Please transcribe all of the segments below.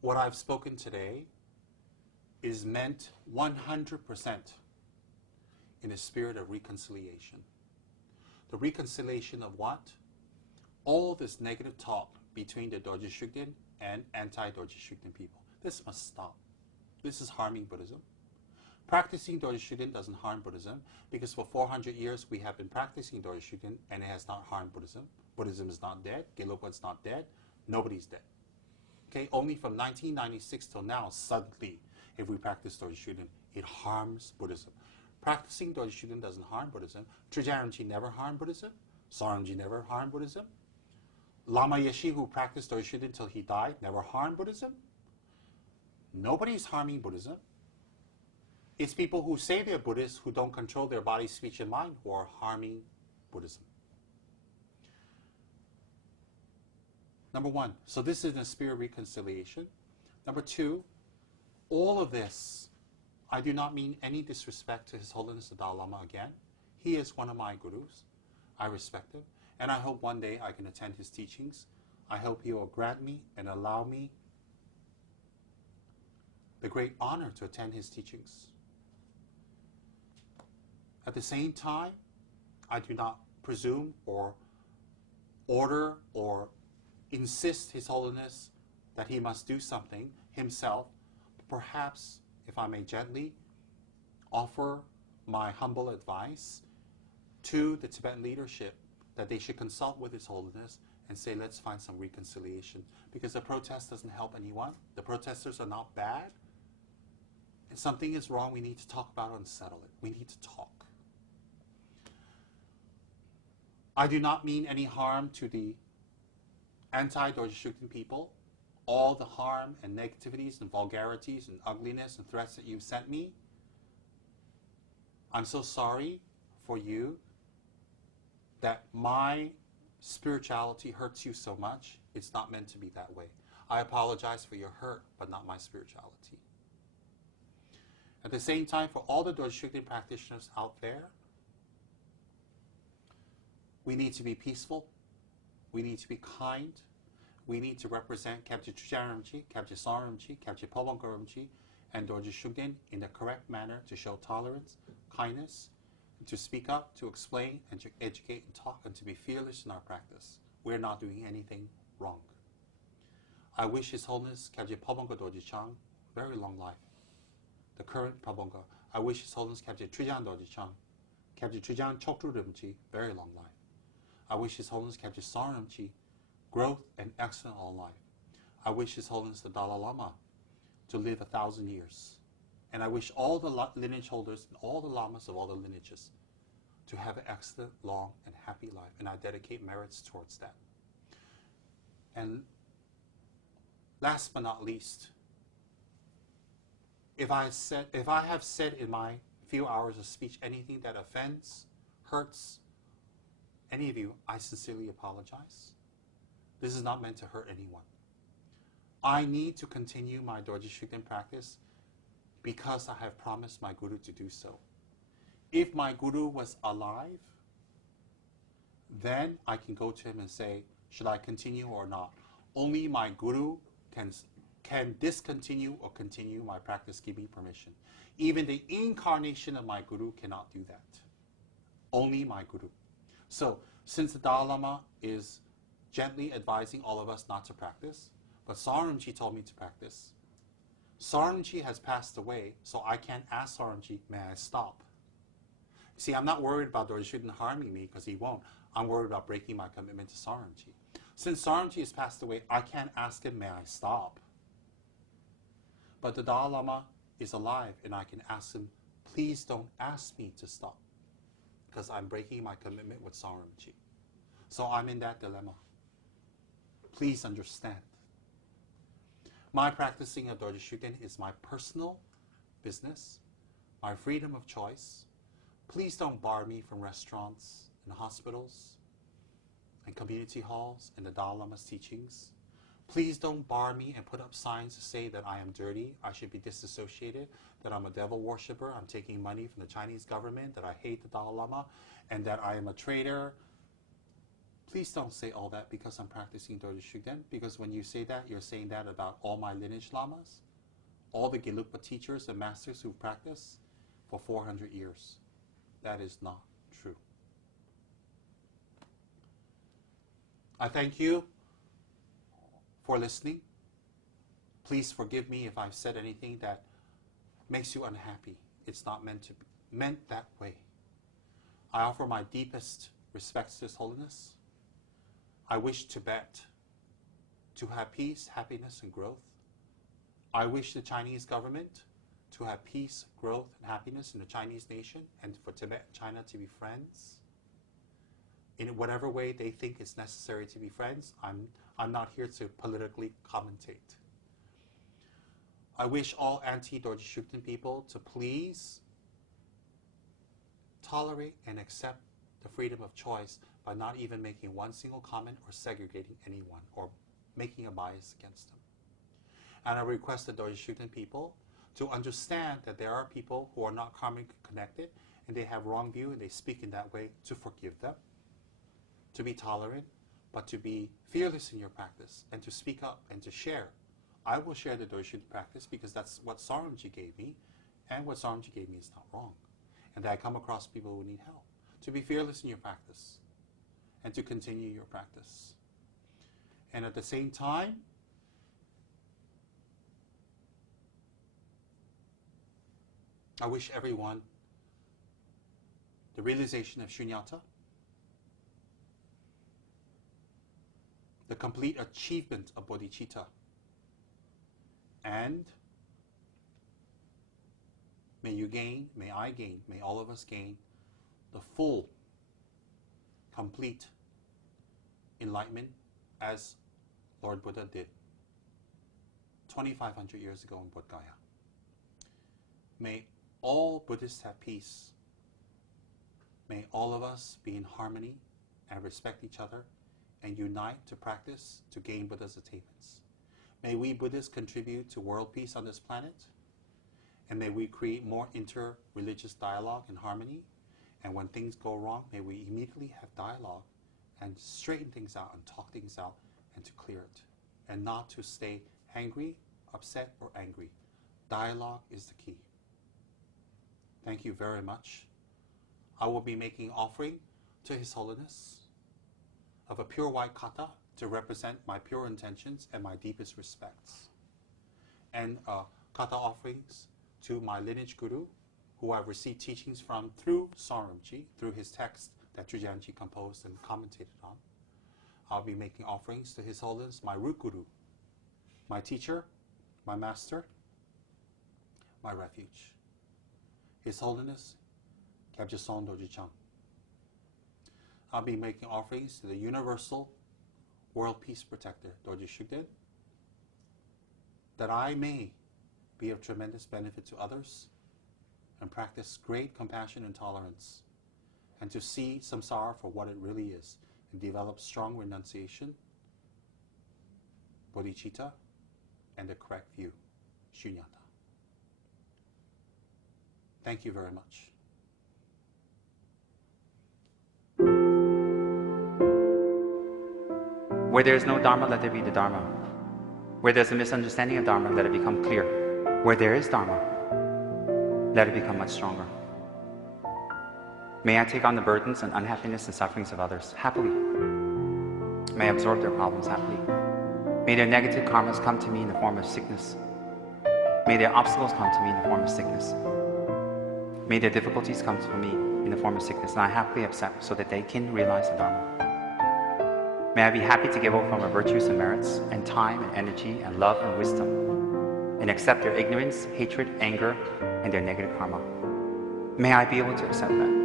what I've spoken today is meant 100% in a spirit of reconciliation. The reconciliation of what? All this negative talk between the Dorje Shugden and anti-Dorje Shugden people. This must stop. This is harming Buddhism. Practicing Dorje Shugden doesn't harm Buddhism because for 400 years we have been practicing Dorje Shugden and it has not harmed Buddhism. Buddhism is not dead. Gelugpa is not dead. Nobody's dead. Okay, only from 1996 till now, suddenly, if we practice Dorje Shugden, it harms Buddhism. Practicing Dorje Shugden doesn't harm Buddhism. Trungpa never harmed Buddhism. Sarnamji never harmed Buddhism. Lama Yeshe, who practiced Dorje Shugden till he died, never harmed Buddhism. Nobody's harming Buddhism. It's people who say they're Buddhists who don't control their body, speech, and mind who are harming Buddhism. Number one, so this is in a spirit of reconciliation. Number two, all of this, I do not mean any disrespect to His Holiness the Dalai Lama again. He is one of my gurus. I respect him. And I hope one day I can attend his teachings. I hope he will grant me and allow me the great honor to attend his teachings. At the same time, I do not presume or order or insist His Holiness that he must do something himself. Perhaps, if I may gently offer my humble advice to the Tibetan leadership that they should consult with His Holiness and say, let's find some reconciliation. Because the protest doesn't help anyone. The protesters are not bad. If something is wrong, we need to talk about it and settle it. We need to talk. I do not mean any harm to the anti-Dorje Shugden people. All the harm and negativities and vulgarities and ugliness and threats that you've sent me, I'm so sorry for you that my spirituality hurts you so much. It's not meant to be that way. I apologize for your hurt, but not my spirituality. At the same time, for all the Dorje Shugden practitioners out there, we need to be peaceful. We need to be kind. We need to represent Kyabje Trungpa, Kyabje Sarnamji, Kyabje Pabongkaramji, and Dorje Shugden in the correct manner to show tolerance, kindness, to speak up, to explain, and to educate and talk, and to be fearless in our practice. We're not doing anything wrong. I wish His Holiness Kyabje Pabongka Dorje Chang very long life. The current Pabongka. I wish His Holiness Kyabje Trijan Dorje Chang, Kyabje Trijan Chokdru Rinpoche, very long life. I wish His Holiness Kyabje Sarnamji growth and excellent all life. I wish His Holiness the Dalai Lama to live 1,000 years. And I wish all the lineage holders and all the lamas of all the lineages to have an excellent, long, and happy life. And I dedicate merits towards that. And last but not least, if I have said in my few hours of speech anything that offends, hurts any of you, I sincerely apologize. This is not meant to hurt anyone. I need to continue my Dorje Shugden practice because I have promised my Guru to do so. If my Guru was alive, then I can go to him and say, should I continue or not? Only my Guru can discontinue or continue my practice, give me permission. Even the incarnation of my Guru cannot do that. Only my Guru. So, since the Dalai Lama is gently advising all of us not to practice, but Sarnamji told me to practice. Sarnamji has passed away, so I can't ask Sarnamji, may I stop? See, I'm not worried about Dorje Shugden harming me, because he won't. I'm worried about breaking my commitment to Sarnamji. Since Sarnamji has passed away, I can't ask him, may I stop? But the Dalai Lama is alive, and I can ask him, please don't ask me to stop, because I'm breaking my commitment with Sarnamji. So I'm in that dilemma. Please understand. My practicing of Dorje Shugden is my personal business, my freedom of choice. Please don't bar me from restaurants and hospitals and community halls and the Dalai Lama's teachings. Please don't bar me and put up signs to say that I am dirty, I should be disassociated, that I'm a devil worshiper, I'm taking money from the Chinese government, that I hate the Dalai Lama, and that I am a traitor. Please don't say all that because I'm practicing Dorje Shugden, because when you say that, you're saying that about all my lineage lamas, all the Gelugpa teachers and masters who practice for 400 years. That is not true. I thank you for listening. Please forgive me if I've said anything that makes you unhappy. It's not meant that way. I offer my deepest respects to His Holiness. I wish Tibet to have peace, happiness, and growth. I wish the Chinese government to have peace, growth, and happiness in the Chinese nation, and for Tibet and China to be friends. In whatever way they think it's necessary to be friends, I'm not here to politically commentate. I wish all anti-Dorje Shugden people to please tolerate and accept the freedom of choice by not even making one single comment or segregating anyone or making a bias against them. And I request the Dorje Shugden people to understand that there are people who are not karmically connected and they have wrong view and they speak in that way, to forgive them, to be tolerant, but to be fearless in your practice and to speak up and to share. I will share the Dorje Shugden practice because that's what Saramji gave me, and what Saramji gave me is not wrong. And that I come across people who need help. To be fearless in your practice and to continue your practice. And at the same time, I wish everyone the realization of shunyata, the complete achievement of bodhicitta, and may you gain, may I gain, may all of us gain the full, complete enlightenment as Lord Buddha did 2,500 years ago in Bodh Gaya. May all Buddhists have peace. May all of us be in harmony and respect each other and unite to practice to gain Buddha's attainments. May we Buddhists contribute to world peace on this planet, and may we create more inter-religious dialogue and harmony. And when things go wrong, may we immediately have dialogue and straighten things out and talk things out and to clear it. And not to stay angry, upset, or angry. Dialogue is the key. Thank you very much. I will be making offering to His Holiness of a pure white kata to represent my pure intentions and my deepest respects. And kata offerings to my lineage guru, who I've received teachings from through Saramji, through his text that Trijanji composed and commentated on. I'll be making offerings to His Holiness, my root guru, my teacher, my master, my refuge. His Holiness, Kyabje Son Dorje Chang. I'll be making offerings to the universal world peace protector, Dorje Shugden, that I may be of tremendous benefit to others and practice great compassion and tolerance, and to see samsara for what it really is, and develop strong renunciation, bodhicitta, and the correct view, shunyata. Thank you very much. Where there is no Dharma, let there be the Dharma. Where there's a misunderstanding of Dharma, let it become clear. Where there is Dharma, let it become much stronger. May I take on the burdens and unhappiness and sufferings of others happily. May I absorb their problems happily. May their negative karmas come to me in the form of sickness. May their obstacles come to me in the form of sickness. May their difficulties come to me in the form of sickness, and I happily accept so that they can realize the Dharma. May I be happy to give over my virtues and merits, and time and energy and love and wisdom, and accept their ignorance, hatred, anger, and their negative karma. May I be able to accept that.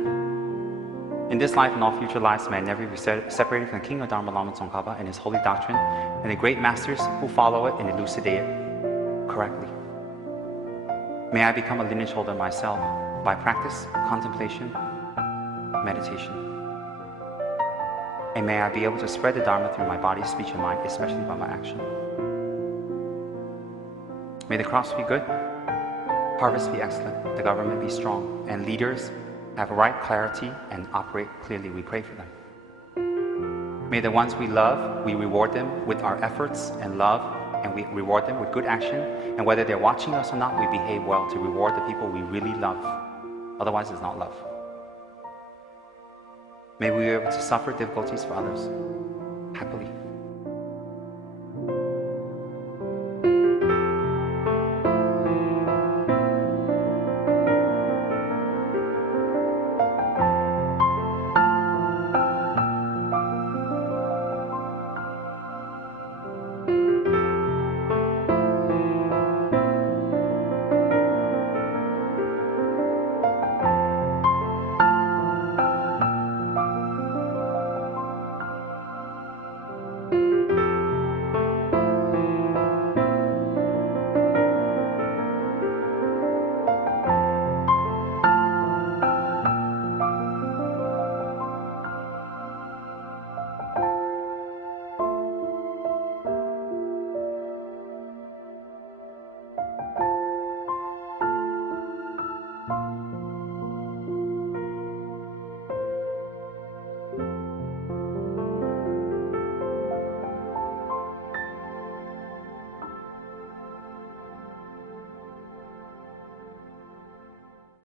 In this life and all future lives, may I never be separated from the King of Dharma, Lama Tsongkhapa, and his holy doctrine, and the great masters who follow it and elucidate it correctly. May I become a lineage holder myself by practice, contemplation, meditation. And may I be able to spread the Dharma through my body, speech, and mind, especially by my action. May the crops be good, harvest be excellent, the government be strong, and leaders have right clarity and operate clearly. We pray for them. May the ones we love, we reward them with our efforts and love, and we reward them with good action. And whether they're watching us or not, we behave well to reward the people we really love. Otherwise, it's not love. May we be able to suffer difficulties for others happily.